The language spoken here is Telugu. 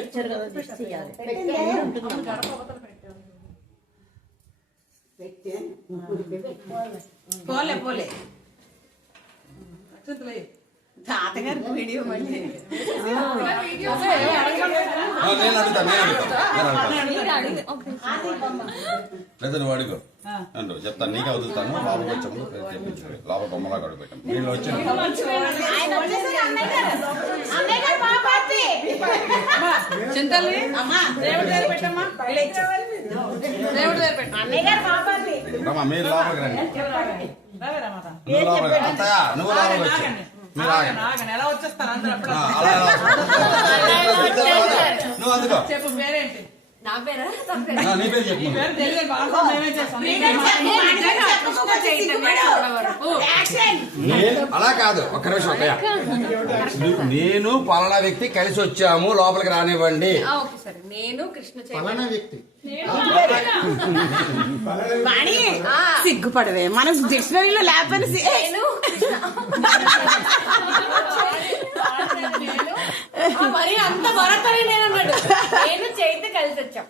వచ్చారు కదా దిష్టి పోలే పోలే తాతగారి వీడియో మళ్ళీ నువ్వు అడుగు అంటూ చెప్తాను, నీకే వదులుతాను. లోపలికి వచ్చే ముందు చెప్పించు. లోపల బొమ్మలాగా అడుగు పెట్టాను. వీళ్ళు వచ్చి చింతల్ని దేవుడి దగ్గర పెట్టమ్మా. దేవుడి దగ్గర పెట్ట మీరు లోపలికి రండి. నువ్వు లోపలికి అత్తయ్య, నువ్వు లోపలికి వచ్చి మీరు ఎలా వచ్చేస్తారు అందరూ అప్పుడు నువ్వు అందుకో. చెప్పు పేరేంటి? నీ పేరు చెప్పు. అలా కాదు, ఒక్క నిమిషం అత్తయ్య. నేను పలానా వ్యక్తి కలిసి వచ్చాము, లోపలికి రానివ్వండి. నేను కృష్ణ పలానా వ్యక్తి సిగ్గుపడవే, మన డిక్షనరీలో లేకపోతే మరి అంత బరతని నేను అన్నాడు. నేను చైతన్య కలిసి వచ్చాం.